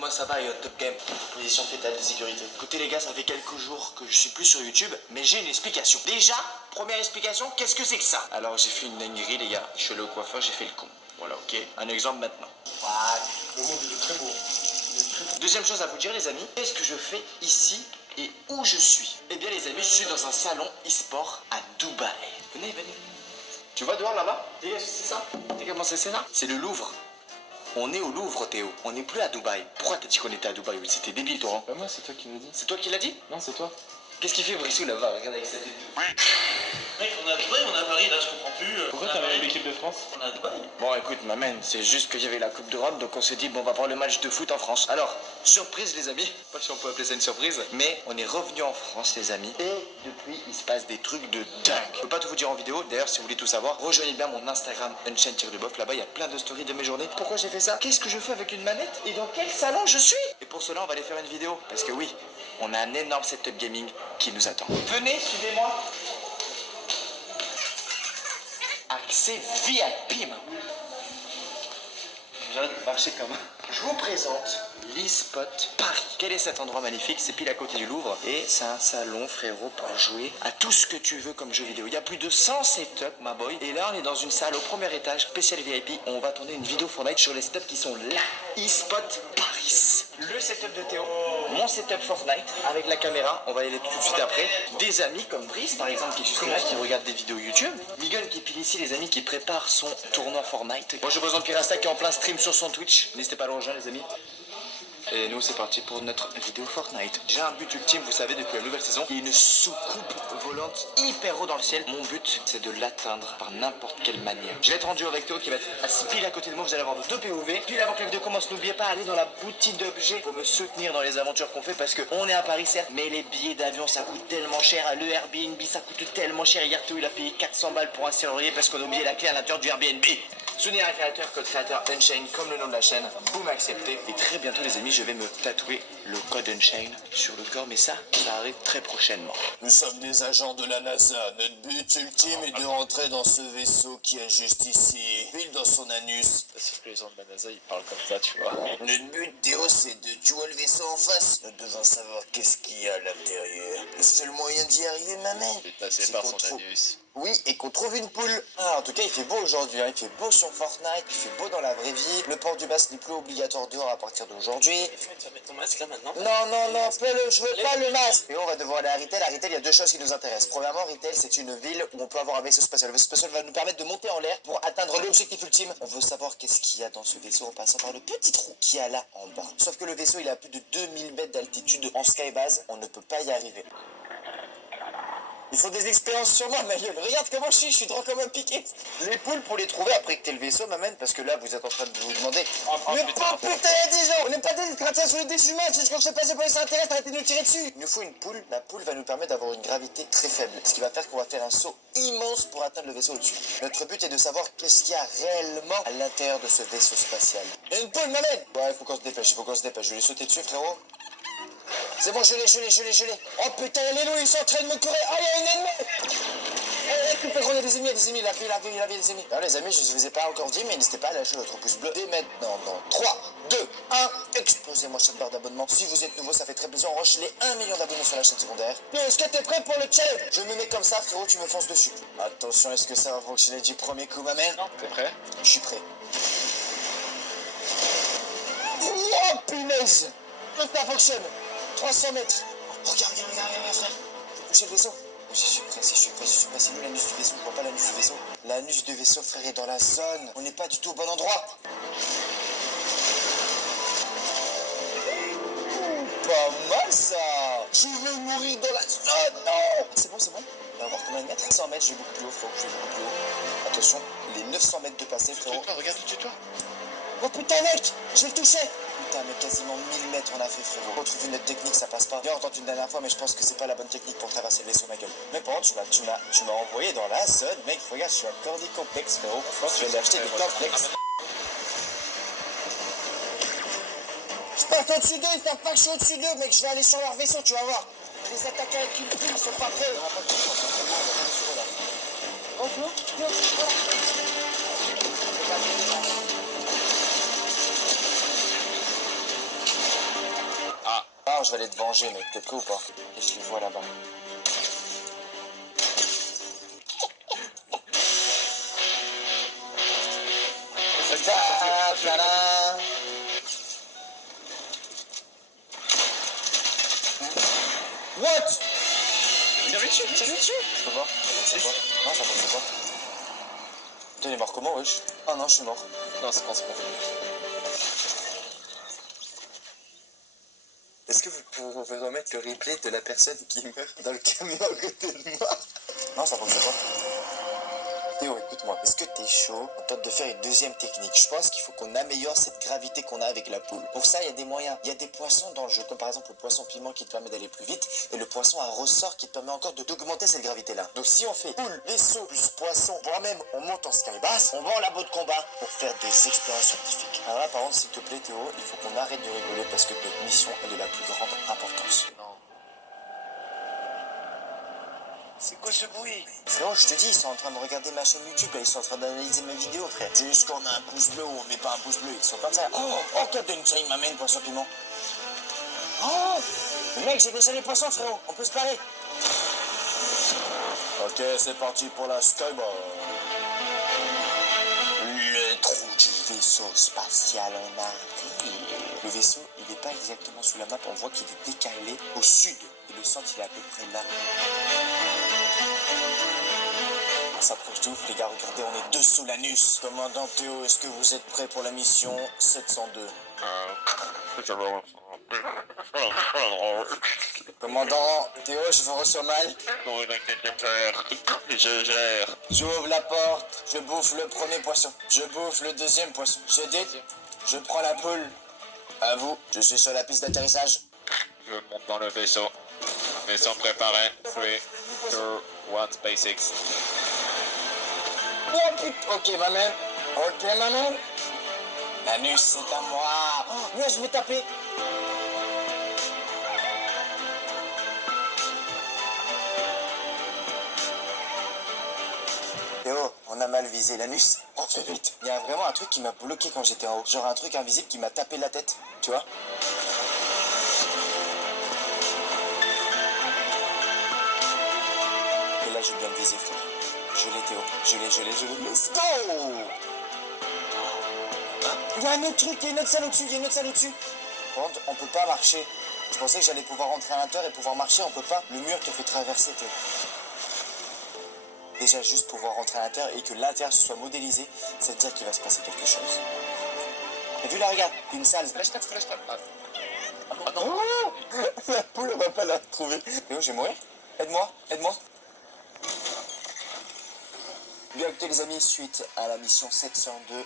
comment ça va, Top Game? Position fétale de sécurité. Écoutez les gars, ça fait quelques jours que je suis plus sur YouTube, mais j'ai une explication. Déjà, première explication, qu'est-ce que c'est que ça? Alors j'ai fait une dinguerie les gars, je suis allé au coiffeur, j'ai fait le con. Voilà, ok. Un exemple maintenant. Ah, le monde il est très beau. Deuxième chose à vous dire les amis, qu'est-ce que je fais ici et où je suis? Eh bien les amis, je suis dans un salon e-sport à Dubaï. Venez. Tu vois dehors là-bas? C'est ça? Tu sais comment c'est ça? C'est le Louvre. On est au Louvre, Théo. On n'est plus à Dubaï. Pourquoi t'as dit qu'on était à Dubaï? Oui, c'était débile, toi. Hein? Bah moi, c'est toi qui me l'as dit. C'est toi qui l'as dit? Non, c'est toi. Qu'est-ce qu'il fait Brissou là-bas? Regarde avec sa tête. Mec, on est à Dubaï, on est à Paris, là, je comprends plus. Pourquoi t'as regardé l'équipe de France? On est à Dubaï. Bon, écoute, m'amène. C'est juste qu'il y avait la Coupe d'Europe, donc on s'est dit, bon, on va voir le match de foot en France. Alors, surprise, les amis. Pas si on peut appeler ça une surprise. Mais on est revenu en France, les amis. Et depuis, il se passe des trucs de dingue. Je peux pas tout vous dire en vidéo. D'ailleurs, si vous voulez tout savoir, rejoignez bien mon Instagram, Unchained-Bof. Là-bas, il y a plein de stories de mes journées. Pourquoi j'ai fait ça? Qu'est-ce que je fais avec une manette? Et dans quel salon je suis? Et pour cela, on va aller faire une vidéo. Parce que oui, on a un énorme setup gaming qui nous attend. Venez, suivez-moi. Accès VIP, maman. J'ai marché comme. Je vous présente l'eSpot Paris. Quel est cet endroit magnifique? C'est pile à côté du Louvre. Et c'est un salon, frérot, pour jouer à tout ce que tu veux comme jeu vidéo. Il y a plus de 100 setups, ma boy. Et là, on est dans une salle au premier étage, spécial VIP. On va tourner une vidéo Fortnite sur les setups qui sont là. eSpot Paris. Le setup de Théo. Mon setup Fortnite avec la caméra. On va y aller tout de suite après. Des amis comme Brice, par exemple, qui est juste là, qui regarde des vidéos YouTube. Miguel qui est pile ici, les amis, qui prépare son tournoi Fortnite. Moi, je présente Pirasta qui est en plein stream sur son Twitch. N'hésitez pas à le rejoindre, les amis. Et nous, c'est parti pour notre vidéo Fortnite. J'ai un but ultime, vous savez, depuis la nouvelle saison. Il y a une soucoupe volante hyper haut dans le ciel. Mon but, c'est de l'atteindre par n'importe quelle manière. Je vais être en duo avec Théo qui va être assis pile à côté de moi. Vous allez avoir 2 POV. Puis avant que la vidéo commence, n'oubliez pas d'aller dans la boutique d'objets pour me soutenir dans les aventures qu'on fait. Parce qu'on est à Paris, certes, mais les billets d'avion, ça coûte tellement cher. Le Airbnb, ça coûte tellement cher. Hier, Théo, il a payé 400 balles pour un serrurier parce qu'on a oublié la clé à l'intérieur du Airbnb. Soutenez un créateur, code créateur Unchained comme le nom de la chaîne, vous m'acceptez. Et très bientôt les amis, je vais me tatouer le code Unchained sur le corps, mais ça arrive très prochainement. Nous sommes des agents de la NASA. Notre but ultime est de rentrer dans ce vaisseau qui est juste ici, pile dans son anus. C'est que les gens de la NASA, ils parlent comme ça, tu vois. Notre but, Théo, c'est de... Tu vois le vaisseau en face? Nous devons savoir qu'est-ce qu'il y a à l'intérieur. Le seul moyen d'y arriver, maman, C'est par son anus. Oui, et qu'on trouve une poule. Ah, en tout cas, il fait beau aujourd'hui, hein. Il fait beau sur Fortnite, il fait beau dans la vraie vie. Le port du masque n'est plus obligatoire dehors à partir d'aujourd'hui. Tu vas mettre ton masque là maintenant? Non, je veux pas le masque. Et on va devoir aller à Retail. À Retail, il y a 2 choses qui nous intéressent. Premièrement, Retail, c'est une ville où on peut avoir un vaisseau spatial. Le vaisseau spatial va nous permettre de monter en l'air pour atteindre l'objectif ultime. On veut savoir qu'est-ce qu'il y a dans ce vaisseau en passant par le petit trou qu'il y a là en bas. Sauf que le vaisseau, il a plus de 2000 mètres d'altitude en skybase. On ne peut pas y arriver. Il faut des expériences sur moi, ma gueule. Regarde comment je suis droit comme un piqué. Les poules, pour les trouver après que t'aies le vaisseau, m'amène, parce que là, vous êtes en train de vous demander. Mais pas putain, il y a des gens. On n'est pas des chrétiens sur des humains. C'est ce qu'on s'est passé pour les extraterrestres. Arrêtez de nous tirer dessus. Il nous faut une poule. La poule va nous permettre d'avoir une gravité très faible. Ce qui va faire qu'on va faire un saut immense pour atteindre le vaisseau au-dessus. Notre but est de savoir qu'est-ce qu'il y a réellement à l'intérieur de ce vaisseau spatial. Et une poule, m'amène. Ouais, il faut qu'on se dépêche. Je vais les sauter dessus, frérot. C'est bon, je l'ai. Oh putain, les loups, ils sont en train de me courir. Oh, il y a une ennemie. Il y a des ennemis, il a vu des ennemis. Alors les amis, je ne vous ai pas encore dit, mais n'hésitez pas à lâcher votre pouce bleu dès maintenant. Dans 3, 2, 1, explosez-moi cette barre d'abonnement. Si vous êtes nouveau, ça fait très plaisir. On rush les 1 million d'abonnés sur la chaîne secondaire. Mais est-ce que t'es prêt pour le challenge? Je me mets comme ça, frérot, tu me fonces dessus. Attention, est-ce que ça va fonctionner du premier coup, ma mère? Non, t'es prêt? Je suis prêt. Oh, punaise! Ça fonctionne. 300 mètres. Regarde, frère. J'ai touché le vaisseau. Je suis prêt. C'est lui l'anus du vaisseau. Je vois pas l'anus du vaisseau. L'anus du vaisseau, frère, est dans la zone. On n'est pas du tout au bon endroit. Pas mal, ça. Je vais mourir dans la zone. Non. C'est bon. On va voir combien de mètres. 100 mètres, je vais beaucoup plus haut, frérot. Attention, les 900 mètres de passé, frérot. Regarde tout de suite, toi. Oh putain, mec, je l'ai touché. Putain, mais quasiment 1000 mètres on a fait, frérot. On trouve une autre technique, ça passe pas. J'ai entendu une dernière fois, mais je pense que c'est pas la bonne technique pour traverser le vaisseau, ma gueule. Mais par contre, tu m'as envoyé dans la zone, mec. Regarde, je suis un cordi complexe, frérot. Je pense que je vais aller acheter des complexes. Je passe au-dessus d'eux, ils savent pas que je suis au-dessus d'eux, mec. Je vais aller sur leur vaisseau, tu vas voir. Je vais les attaquer avec une pile, ils sont pas prêts. Oh, Non, je vais aller te venger, mec. T'es prêt ou pas? Et je les vois là-bas. What? Tire-lui dessus, tire-lui dessus. Je peux pas. Je peux pas. Non, ça fonctionne pas. Putain, il est mort comment, wesh? Ah non, je suis mort. Non, c'est pas bon. Est-ce que vous pouvez remettre le replay de la personne qui meurt dans le camion à côté de moi? Non, ça fonctionne pas. Théo, écoute-moi, est-ce que t'es chaud? On tente de faire une deuxième technique. Je pense qu'il faut qu'on améliore cette gravité qu'on a avec la poule. Pour ça, il y a des moyens. Il y a des poissons dans le jeu, comme par exemple le poisson piment qui te permet d'aller plus vite, et le poisson à ressort qui te permet encore d'augmenter cette gravité-là. Donc si on fait poule, vaisseau, plus poisson, voire même on monte en skybass, on va en labo de combat pour faire des expériences scientifiques. Alors là, par contre, s'il te plaît, Théo, il faut qu'on arrête de rigoler parce que notre mission est de la plus grande importance. Non. C'est quoi ce bruit? Frérot, je te dis, ils sont en train de regarder ma chaîne YouTube, là, ils sont en train d'analyser mes vidéos, frère. Juste qu'on a un pouce bleu ou on met pas un pouce bleu, ils sont comme ça. Oh, Captain Chain m'amène poisson piment. Oh, le mec, j'ai déjà les poissons, frérot, on peut se parler. Ok, c'est parti pour la skybar. Le trou du vaisseau spatial en arrive. Le vaisseau, il n'est pas exactement sous la map, on voit qu'il est décalé au sud. Et le centre, il est à peu près là. On s'approche de ouf, les gars, regardez, on est dessous l'anus. Commandant Théo, est-ce que vous êtes prêt pour la mission 702? Commandant Théo, je vous reçois mal. Je gère. J'ouvre la porte, je bouffe le premier poisson. Je bouffe le deuxième poisson. Je dite, je prends la poule. À vous, je suis sur la piste d'atterrissage. Je monte dans le vaisseau. Vaisseau préparé. 3, 2, 1, SpaceX. Oh putain, ok ma mère. Ok ma mère. L'anus c'est à moi. Oh, mais je vais taper. Théo, on a mal visé l'anus. On fait vite. Il y a vraiment un truc qui m'a bloqué quand j'étais en haut. Genre un truc invisible qui m'a tapé la tête. Tu vois? Et là j'ai bien visé, frère. Je l'ai, Théo. Je l'ai. Let's go! Il y a un autre truc, il y a une autre salle au-dessus, Par contre, on peut pas marcher. Je pensais que j'allais pouvoir rentrer à l'intérieur et pouvoir marcher, on peut pas. Le mur te fait traverser, Théo. Déjà, juste pouvoir rentrer à l'intérieur et que l'intérieur se soit modélisé, ça veut dire qu'il va se passer quelque chose. Et vu là, regarde, une salle. Flashback. Ah non! La poule, on va pas la retrouver. Théo, je vais mourir. Aide-moi. Bien écoutez les amis, suite à la mission 702,